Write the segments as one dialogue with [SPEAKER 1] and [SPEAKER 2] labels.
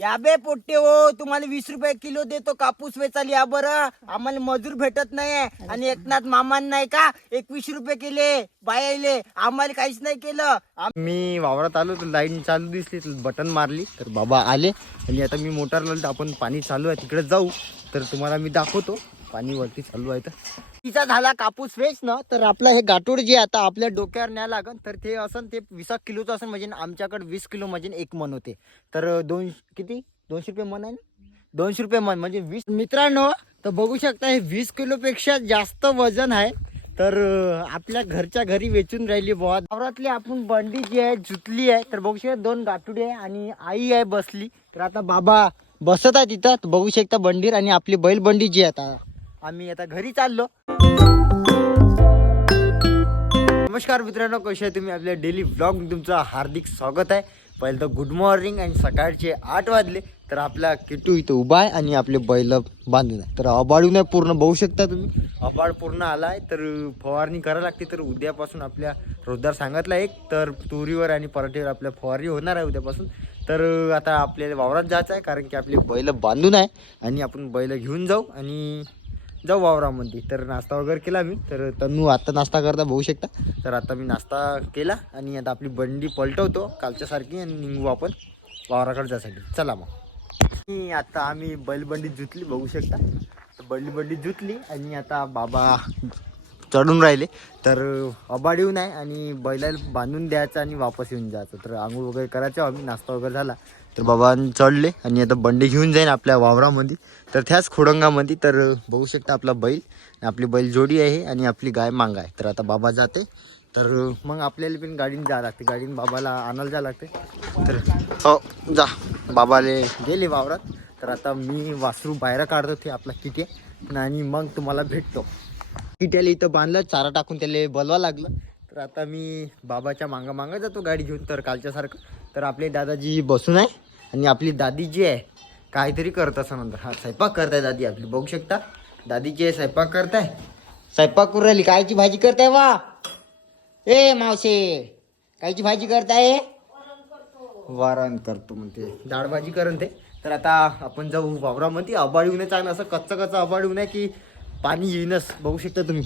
[SPEAKER 1] या बे पोट्टे हो तुम्हाला वीस रुपये किलो देतो कापूस वेचाल या बरं. आम्हाला मजूर भेटत नाही. आणि एकनाथ मामान नाही का एकवीस रुपये केले बायाले. आम्हाला काहीच नाही केलं. आम-
[SPEAKER 2] मी वावरात आलो तर लाईन चालू दिसली तर बटन मारली तर बाबा आले. आणि आता मी मोटार लावली तर आपण पाणी चालू आहे तिकडे जाऊ. तर तुम्हाला मी दाखवतो. पाणी वरती चालू आहे तर. तिचा झाला कापूस वेच ना तर आपलं हे गाठोड जे आता आपल्या डोक्यावर न्याय लागन तर ते असं ते वीस किलोचं असं म्हणजे आमच्याकडे वीस किलो म्हणजे एक मन होते. तर दोन किती? दोनशे रुपये मन आहे ना? दोनशे रुपये मन म्हणजे वीस. मित्रांनो तर बघू शकता हे वीस किलोपेक्षा जास्त वजन आहे. तर आपल्या घरच्या घरी वेचून राहिली बुवा. वावरातली आपण बंडी जी आहे जुतली आहे तर बघू शकता दोन गाठुडे आहे आणि आई आहे बसली. तर आता बाबा बसत आहे तिथं बघू शकता बंडीर आणि आपली बैल बंडी जी आहे आता. आम्ही आता घरी चाललो. नमस्कार मित्रांनो कसे आहे तुम्ही? आपल्या डेली ब्लॉग तुमचं हार्दिक स्वागत आहे. पहिलं तर गुड मॉर्निंग आणि सकाळचे आठ वाजले तर आपला किटू इथं उभा आहे आणि आपले बैल बांधून आहे. तर अबाडून आहे पूर्ण बघू शकता तुम्ही. अबाड पूर्ण आला आहे तर फवारणी करायला लागते तर उद्यापासून आपल्या रोजदार सांगितला एक तर तुरीवर आणि पराठीवर आपल्या फवारणी होणार आहे उद्यापासून. तर आता आपल्याला वावरात जायचं आहे कारण की आपले बैल बांधून आहे आणि आपण बैल घेऊन जाऊ आणि जाऊ वावरामध्ये. तर नाश्ता वगैरे केला मी. तर तनू आता नाश्ता करता बघू शकता. तर आता मी नाश्ता केला आणि आता आपली बंडी पलटवतो. कालच्यासारखी आणि निघू आपण वावराकडे जायसाठी. चला मग. आता आम्ही बैलबंडी जुतली बघू शकता. तर बैलबंडी जुतली आणि आता बाबा चढून राहिले. तर अबाड येऊन आहे आणि बैलाला बांधून द्यायचं आणि वापस येऊन जायचं. तर आंघोळ वगैरे करायचं आम्ही. नाश्ता वगैरे झाला. तर बाबा चढले आणि आता बंडी घेऊन जाईन आपल्या वावरामध्ये. तर त्याच खोडंगामध्ये तर बघू शकता आपला बैल. आणि आपली बैल जोडी आहे आणि आपली गाय मांग आहे. तर आता बाबा जाते. तर मग आपल्याला पण गाडीने जावं लागते. गाडीने बाबाला आणायला जावं लागते. तर हो जा. बाबाले गेले वावरात. तर आता मी वासरू बाहेर काढतो ते आपला किटे आणि मग तुम्हाला भेटतो. किट्याला इथं बांधलं चारा टाकून त्याला बोलवा लागलं. तर आता मी बाबाच्या मागा मागं जातो गाडी घेऊन तर कालच्यासारखं. तर आपले दादाजी बसून आहे आणि आपली दादी जी आहे काहीतरी करत असं नंतर हा स्वयंपाक करताय दादी आपली बघू शकता. दादी जी आहे स्वयंपाक करताय. स्वयंपाक करून राहिली. कायची भाजी करताय वा? ए मावशे कायची भाजी करताय? वारण करतो म्हणते. डाळ भाजी करण ते. तर आता आपण जाऊ वावरामध्ये. अबाड येऊ आहे चांगलं असं कच्चं कच्चं अबाळ येऊन आहे की पाणी येईनच. बघू शकता तुम्ही.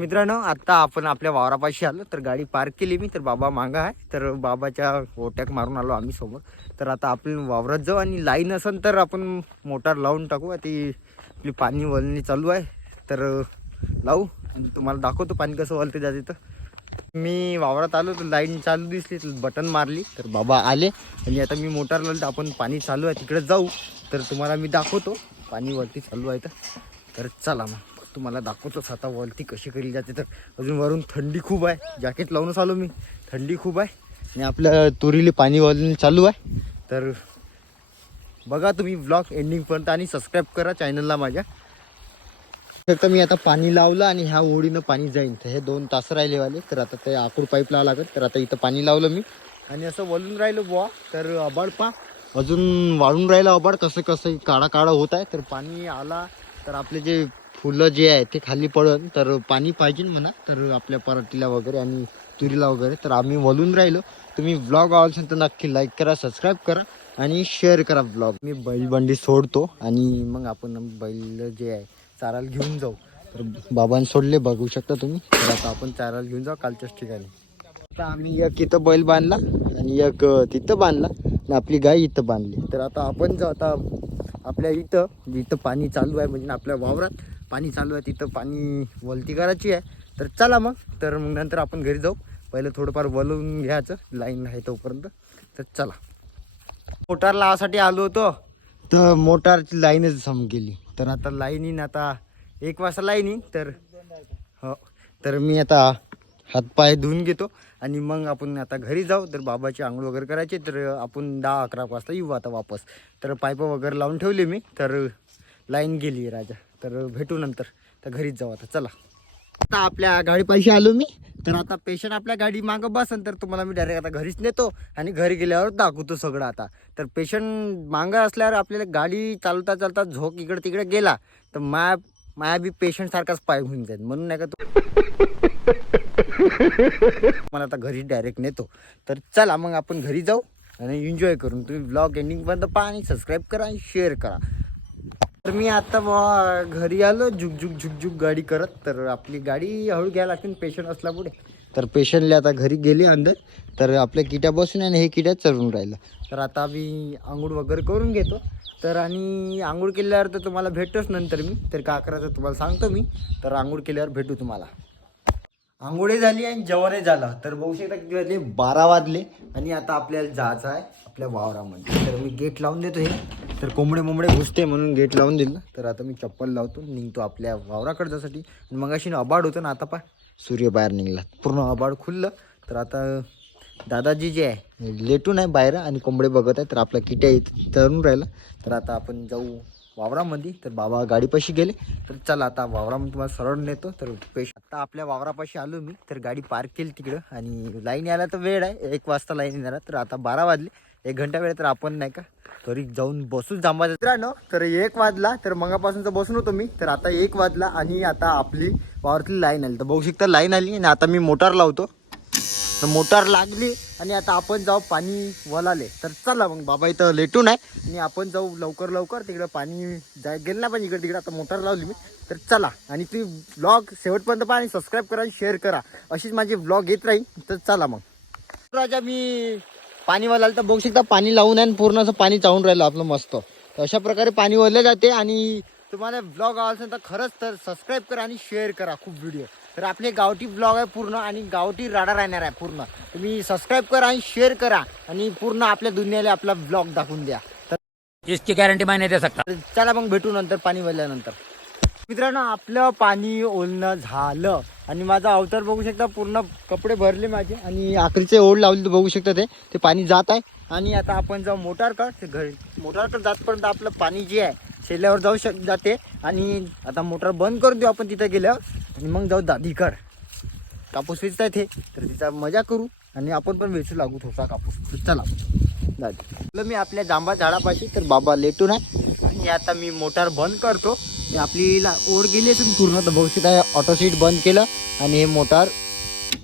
[SPEAKER 2] मित्रांनो आता आपण आपल्या वावरापाशी आलो तर गाडी पार्क केली मी तर बाबा मागा आहे. तर बाबाच्या ओट्याक मारून आलो आम्ही समोर तर आता आपण वावरात जाऊ आणि लाईन असेल तर आपण मोटार लावून टाकू ती आपली पाणी वळणी चालू आहे. तर लावू. आणि तुम्हाला दाखवतो पाणी कसं वळते जाते तर मी वावरात आलो तर लाईन चालू दिसली तर बटन मारली. तर बाबा आले. आणि आता मी मोटार लावली तर आपण पाणी चालू आहे. तिकडे जाऊ. तर तुम्हाला मी दाखवतो. पाणी वरती चालू आहे तर. तर चला मग. तुम्हाला दाखवतोच आता वॉलती कशी केली जाते तर. अजून वरून थंडी खूप आहे. जॅकेट लावूनच आलो मी. थंडी खूप आहे. आणि आपल्या तुरीले पाणी वळणे चालू आहे. तर बघा तुम्ही ब्लॉग एंडिंगपर्यंत आणि सबस्क्राईब करा चॅनलला माझ्या. फक्त मी आता पाणी लावलं आणि ह्या ओढीनं पाणी जाईन. तर हे दोन तास राहिलेवाले तर आता ते आकूड पाईप लावा लागत तर आता इथं पाणी लावलं मी. आणि असं वळून राहिलं बुवा. तर अबाड पा अजून वाळून राहिलं अबाड. कसं कसं काळा काळा होत आहे. तर पाणी आला. तर आपले जे फुलं जे आहे ते खाली पडन तर पाणी पाहिजे म्हणा तर आपल्या पराठीला वगैरे आणि तुरीला वगैरे. तर आम्ही वलून राहिलो. तुम्ही ब्लॉग आवडशील तर नक्की लाईक करा सबस्क्राईब करा आणि शेअर करा ब्लॉग मी बैलबंडी सोडतो आणि मग आपण बैल जे आहे चाराला घेऊन जाऊ. तर बाबांनी सोडले बघू शकता तुम्ही. तर आता आपण चाराला घेऊन जाऊ कालच्याच ठिकाणी. आता आम्ही एक इथं बैल बांधला आणि एक तिथं बांधला आणि आपली गाय इथं बांधली. तर आता आपण जाऊ आता आपल्या इथं जिथं पाणी चालू आहे म्हणजे आपल्या वावरात. पाणी चालू आहे तिथं पाणी वलती करायची आहे. तर चला मग. तर मग नंतर आपण घरी जाऊ. पहिलं थोडंफार वलवून घ्यायचं. लाईन आहे तोपर्यंत. तर चला. मोटार लावासाठी आलो होतो. तर मोटारची लाईनच सम गेली. तर आता लाईन येईन. आता एक वाजता लाईन येईन. तर हो. तर मी आता हातपाय धुवून घेतो. आणि मग आपण आता घरी जाऊ. तर बाबाची आंघोळ वगैरे करायची. तर आपण दहा अकरा वाजता येऊ आता वापस. तर पाईप वगैरे लावून ठेवले मी. तर लाईन गेली राजा. तर भेटू नंतर. तर घरीच जाऊ आता. चला. आता आपल्या गाडीपाशी आलो मी. तर आता पेशंट आपल्या गाडी मागं बसन तर तुम्हाला मी डायरेक्ट आता घरीच नेतो आणि घरी गेल्यावर दाखवतो सगळं आता. तर पेशंट मागं असल्यावर आपल्याला गाडी चालता चालता झोक इकडे तिकडे गेला तर माया माया बी पेशंट सारखाच पाय होऊन जाईल म्हणून नाही का तू मला आता घरी डायरेक्ट नेतो. तर चला मग आपण घरी जाऊ आणि एन्जॉय करून तुम्ही ब्लॉग एंडिंगपर्यंत पहा आणि सबस्क्राईब करा आणि शेअर करा. तर मी आता बा घरी आलो झुकझुक झुकझुक गाडी करत. तर आपली गाडी हळू घ्यायला लागते पेशंट असला पुढे. तर पेशंटले आता घरी गेले अंदर. तर आपल्या किट्या बसून आणि हे किट्या चढून राहिलं. तर आता मी आंघोळ वगैरे करून घेतो. तर आणि आंघोळ केल्यावर तर तुम्हाला भेटतोच नंतर मी. तर का करायचं तुम्हाला सांगतो मी. तर आंघोळ केल्यावर भेटू तुम्हाला. आंघोळी झाली आणि जेवणही झालं. तर बघू शकता किती वाजले? बारा वाजले. आणि आता आपल्याला जायचं आहे आपल्या वावरामध्ये. तर मी गेट लावून देतो हे. तर कोंबडे मोंबडे घुसते म्हणून गेट लावून दिलं. तर आता मी चप्पल लावतो निघतो आपल्या वावराकडे जासाठी आणि मग अशी अबाड होतं ना आता पा सूर्य बाहेर निघला. पूर्ण अबाड खुललं. तर आता दादाजी जे आहे लेटून आहे बाहेर आणि कोंबडे बघत आहे तर आपला किट्या इथं तरून राहिला. तर आता आपण जाऊ वावरामध्ये. तर बाबा गाडीपाशी गेले. तर चला आता वावरामध्ये तुम्हाला सरळ नेतो. तर पेश आता आपल्या वावरापाशी आलो मी. तर गाडी पार्क केली तिकडं. आणि लाईन यायला तर वेळ आहे. एक वाजता लाईन येणार तर आता बारा वाजले. एक घंटा वेळ तर आपण नाही का? तरी जाऊन बसूच जांबा मित्रांनो तर एक वाजला तर मगापासून तर बसून होतो मी. तर आता एक वाजला आणि आता आपली वावरतली लाईन आली. तर बघू शकता लाईन आली आणि आता मी मोटार लावतो. तर मोटार लागली आणि आता आपण जाऊ पाणी वलाले तर चला मग बाबा इथं लेटून आहे. आणि आपण जाऊ लवकर लवकर. तिकडं पाणी जाय गेलं ना पण इकडे तिकडे. आता मोटार लावली मी. तर चला. आणि ती ब्लॉग शेवटपर्यंत पहा आणि सबस्क्राईब करा आणि शेअर करा. अशीच माझी ब्लॉग येत राहील. तर चला मग. राजा मी पाणी वलाल तर बघू शकता पाणी लावून आहे आणि पूर्ण असं पाणी चावून राहिलं आपलं मस्त. तर अशा प्रकारे पाणी वळलं जाते आणि तुम्हाला ब्लॉग आवडला असेल तर खरंच तर सबस्क्राईब करा आणि शेअर करा खूप व्हिडिओ तर आपले गावठी ब्लॉग आहे पूर्ण आणि गावठी राडा राहणार आहे पूर्ण. तुम्ही सबस्क्राईब करा आणि शेअर करा आणि पूर्ण आपल्या दुनियाला आपला ब्लॉग दाखवून द्या. तर
[SPEAKER 3] इसकी गारंटी मैं नहीं दे सकता।
[SPEAKER 2] तर चला मग भेटू नंतर पाणी वळल्यानंतर मित्रांनो आपलं पाणी ओलणं झालं. आणि माझा अवतार बघू शकता पूर्ण कपडे भरले माझे. आणि आखरीचे ओढ लावली बघू शकता ते. ते पाणी जात आहे. आणि आता आपण जाऊ मोटारकड. ते घरी मोटारकड जातपर्यंत आपलं पाणी जे आहे शेल्यावर जाऊ शक जाते. आणि आता मोटार बंद करून देऊ आपण तिथं गेल्यावर. आणि मग जाऊ दादीकड. कापूस वेचता ते तर तिचा मजा करू. आणि आपण पण वेचू लागू थोडसा कापूस. तर चला. दादी. मी आपल्या जांबा झाडापाशी तर बाबा लेटून आहे. आणि आता मी मोटार बंद करतो. आपली ला- ओढ गेली असून पूर्ण तर भविष्यात आहे ऑटो सीट बंद केलं आणि हे मोटार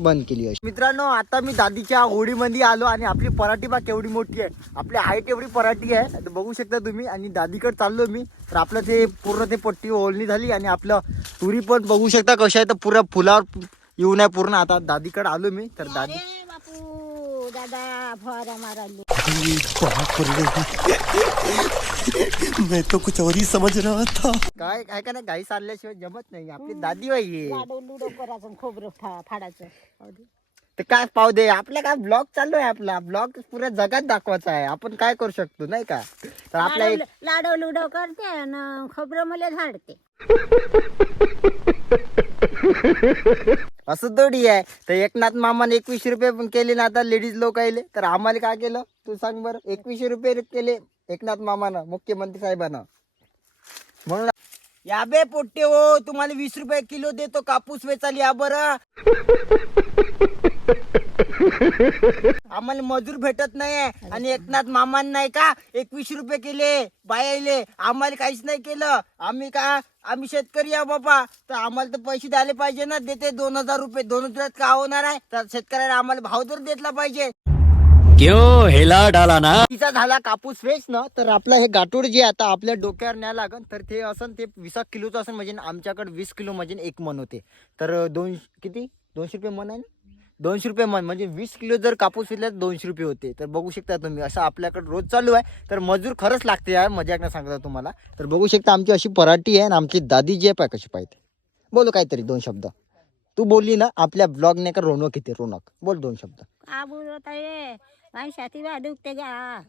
[SPEAKER 2] बंद केली अशी. मित्रांनो आता मी दादीच्या ओढीमध्ये आलो आणि आपली पराठी बा केवढी मोठी आहे. आपली हाईट एवढी पराठी आहे. तर बघू शकता तुम्ही आणि दादीकडे चाललो मी तर आपलं ते पूर्ण ते पट्टी ओढणी झाली आणि आपलं तुरी पण बघू शकता कशा आहे. तर पुरा फुलावर येऊन आहे पूर्ण. आता दादीकडे आलो मी तर दादी
[SPEAKER 4] बापू दादा फवारा मारायला.
[SPEAKER 5] मैं तो कुछ और ही समझ रहा था.
[SPEAKER 2] काय काय का नाही गाई चालल्याशिवाय जमत नाही. आपली दादी बाई आहे.
[SPEAKER 4] लाडो लुडो करायचं खोबरं फा- फाडायचं.
[SPEAKER 2] ते काय पाहू दे आपला काय ब्लॉग चालू आहे आपला. ब्लॉग पुऱ्या जगात दाखवायचा आहे. आपण काय करू शकतो नाही का? तर आपला एक
[SPEAKER 4] लाडो लाडो लुडो करते आणि खोबरं मला झाडते.
[SPEAKER 2] असं थोडी आहे. तर एकनाथ मामाने एकवीसशे रुपये पण केले ना आता लेडीज लोक आले तर आम्हाला काय केलं? तू सांग बरं. एकवीसशे रुपये केले एकनाथ मामानं मुख्यमंत्री साहेबानं. म्हणून या बे पोट्टे हो तुम्हाला वीस रुपये किलो देतो कापूस वेचाल या बरं. आम्हाला मजूर भेटत नाही आणि एकनाथ मामान नाही का? एकवीस रुपये केले. बायाले आम्हाला काहीच नाही केलं. आम्ही का? आम्ही शेतकरी आहे बाबा. तर आम्हाला तर पैसे द्यायला पाहिजे ना. देते दोन हजार रुपये. दोन हजार का होणार आहे? तर शेतकऱ्याला आम्हाला भाव तर देतला पाहिजे.
[SPEAKER 3] क्यों हिला डाला ना?
[SPEAKER 2] तिचा झाला कापूस वेच ना. तर आपलं हे गाठोड जे आता आपल्या डोक्यावर न्यायला लागन तर ते असं ते वीस किलोचं असं म्हणजे आमच्याकडे वीस किलो म्हणजे एक मन होते. तर दोन किती? दोनशे रुपये मन आहे ना? दोनशे रुपये मन म्हणजे वीस किलो जर कापूस विकला तर दोनशे रुपये होते. तर बघू शकता तुम्ही असं आपल्याकडे रोज चालू आहे. तर मजूर खरंच लागते यार मजाक नाही सांगता तुम्हाला. तर बघू शकता आमची अशी पराठी आहे आणि आमची दादी जी आहे पाय कशी पाहिजे बोलू काहीतरी दोन शब्द. तू बोलली ना आपल्या ब्लॉग नाही का रोनक येते रोनक. बोल दोन शब्द.
[SPEAKER 4] का बोलत आहे माझी छाती बा दुखते का?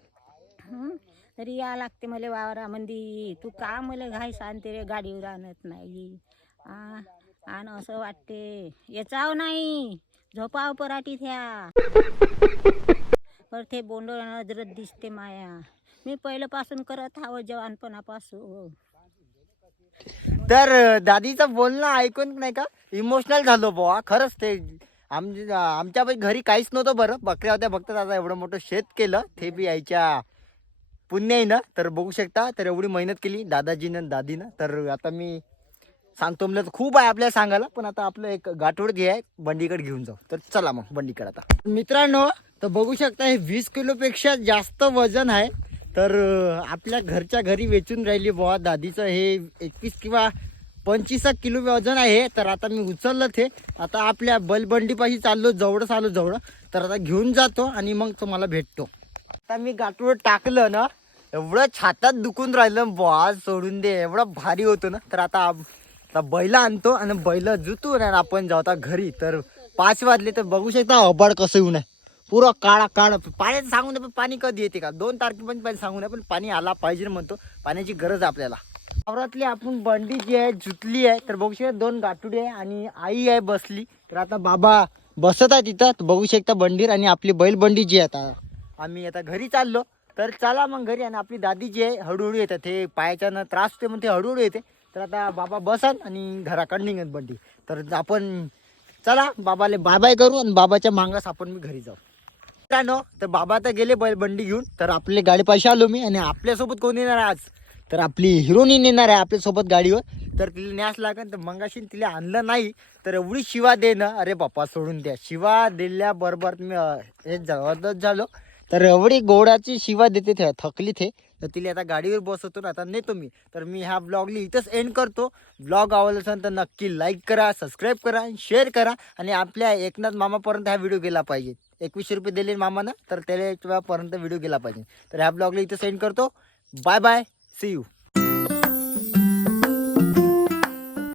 [SPEAKER 4] हं? तरी या लागते मला वावरामंदी. तू का मला घाई सांगते रे गाडीवर आणत नाही. आ आण असं वाटते. याचाव नाही. झोपाव पराठीत ह्या पर ते बोंड नजरत दिसते माया. मी पहिल्यापासून करत हवं जवानपणापासून.
[SPEAKER 2] तर दादीचं बोलणं ऐकून नाही का? इमोशनल झालो बुवा खरंच ते. आम आमच्या पण घरी काहीच नव्हतं बरं. बकऱ्या होत्या फक्त आता एवढं मोठं शेत केलं ते बी यायच्या पुण्याईनं. तर बघू शकता तर एवढी मेहनत केली दादाजीनं दादीनं. तर आता मी सांगतो म्हणलं तर खूप आहे आपल्याला सांगायला पण आता आपलं एक गाठोड घे आहे बंडीकडे घेऊन जाऊ. तर चला मग बंडीकडे आता. मित्रांनो तर बघू शकता हे वीस किलोपेक्षा जास्त वजन आहे. तर आपल्या घरच्या घरी वेचून राहिली बुवा दादीचं हे एकवीस किंवा पंचवीस किलो वजन आहे. तर आता मी उचललं ते. आता आपल्या बलबंडीपाशी चाललो जवळच आलो जवळ. तर आता घेऊन जातो आणि मग तुम्हाला भेटतो. आता मी गाठोड टाकलं ना एवढं छातात दुखून राहिलं बुवा सोडून दे. एवढं भारी होतं ना. तर आता आप- आता बैल आणतो आणि बैल जुतून आणि आपण जाऊ आता घरी. तर पाच वाजले तर बघू शकता अबाड कसं येऊ नये पुरं काळा काळा. पाण्याचं सांगू नये पण पाणी कधी येते का? दोन तारखेपर्यंत पाणी सांगू नये पण पाणी आला पाहिजे म्हणतो. पाण्याची गरज आहे आपल्याला. वावरातली आपण बंडी जी आहे जुतली आहे तर बघू शकता दोन गाठुडी आहे आणि आई आहे बसली. तर आता बाबा बसत आहे तिथं बघू शकता बंडीर आणि आपली बैल बंडी जी आहे आता. आम्ही आता घरी चाललो. तर चला मग घरी आणि आपली दादी जी आहे हळूहळू येतात ते पायाच्यानं त्रास होते म्हणून ते हळूहळू येते. तर आता बाबा बसन आणि घराकडे निघत बंडी. तर आपण चला बाबाले बाय बाय करू आणि बाबाच्या मागास आपण मी घरी जाऊ. मित्रांनो तर बाबा तर गेले बैल बंडी घेऊन. तर आपले गाडी पाशी आलो मी आणि आपल्यासोबत कोण येणार आहे आज? तर आपली हिरोईन येणार आहे आपल्यासोबत गाडीवर. तर तिला न्यास लागेल तर मंगाशी तिला आणलं नाही. तर एवढी शिवा दे ना अरे बाप्पा सोडून द्या. शिवा दिल्याबरोबर मी हेच हे जबरदस्त झालो. तर एवढी गोडाची शिवा देते ते थकली थे तर तिला आता गाडीवर बसवतो ना आता नेतो मी. तर मी ह्या ब्लॉगली इथंच एंड करतो. ब्लॉग आवडला असेल तर नक्की लाईक करा सबस्क्राईब करा शेअर करा. आणि आपल्या एकनाथ मामापर्यंत हा व्हिडिओ गेला पाहिजे. एकवीसशे रुपये दिले मामानं तर त्याला व्हिडिओ गेला पाहिजे. तर ह्या ब्लॉगला इथं सेंड करतो. Bye bye C you